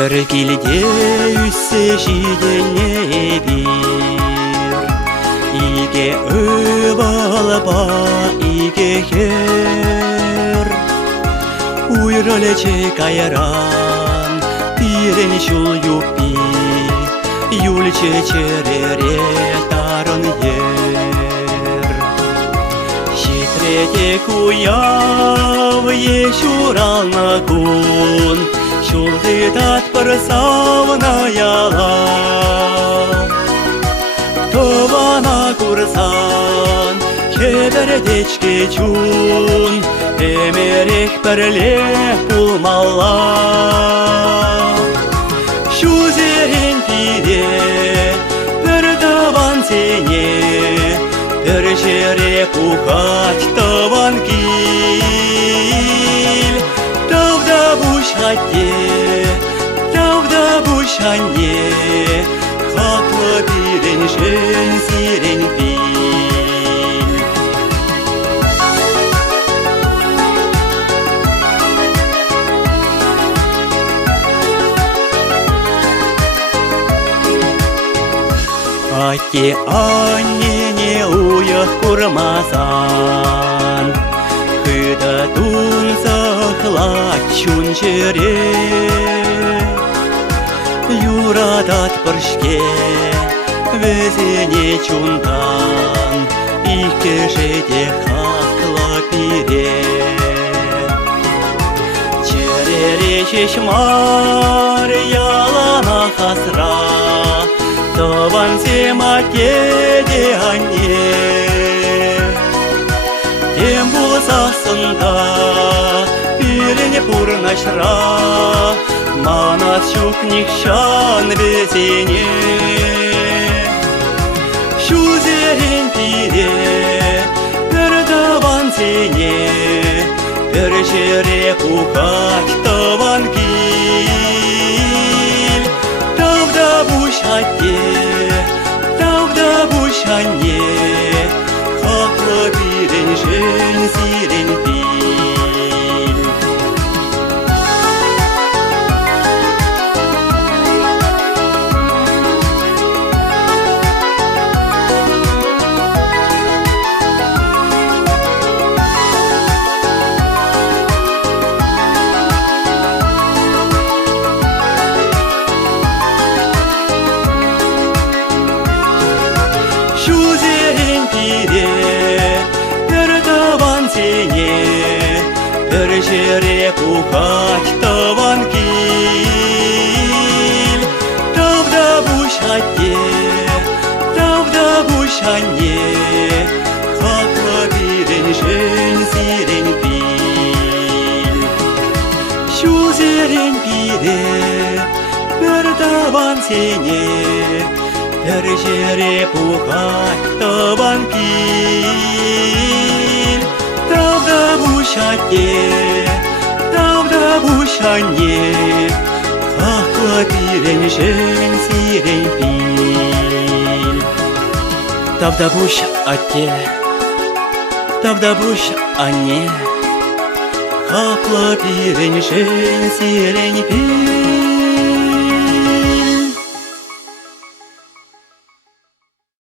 Бір келде үсі жидене бір, иге өвалба иге хер. Уйролече кайран, пирен шул юпи, юльче черере тарын ер. Щитреде куяв ешурална кун, шулдыдат пырсавна яла. Тована курсан, кебердечке чун, эмерек пірле пулмалла. Шузерен пиде, бір таван сене, бір жере пухать таван кил. Тавда бушатте, тавда бушанне, хаклы бирен жен сирен пил. Ати аннене уях курмасан, хыда тунсахла чунчере. Юрадат пыршке везене чунтан, иккешеде хакла пире. Черере чешмар ялана хасра, таван сема кеде анне. Тем булсасында пирене пурнашра, манас шукникшан везене. Шузерен пире, бір таван сене, бір жере пухать таван кил. Тавда бушатте, тавда бушанне, хаклы бирен жен сирен пил. Шузерен пире, бір таван сене, бір жере пухать таван кил. Тавда бушатте, тавда бушанне, хаклы бирен жен сирен пил. Шузерен пире, бір таван сене, бір жере пухать таван кил. Тавда бушатте, тавда бушанне, хаклы бирен жен сирен пил. Тавда бушатте, тавда бушанне, хаклы бирен жен сирен пил.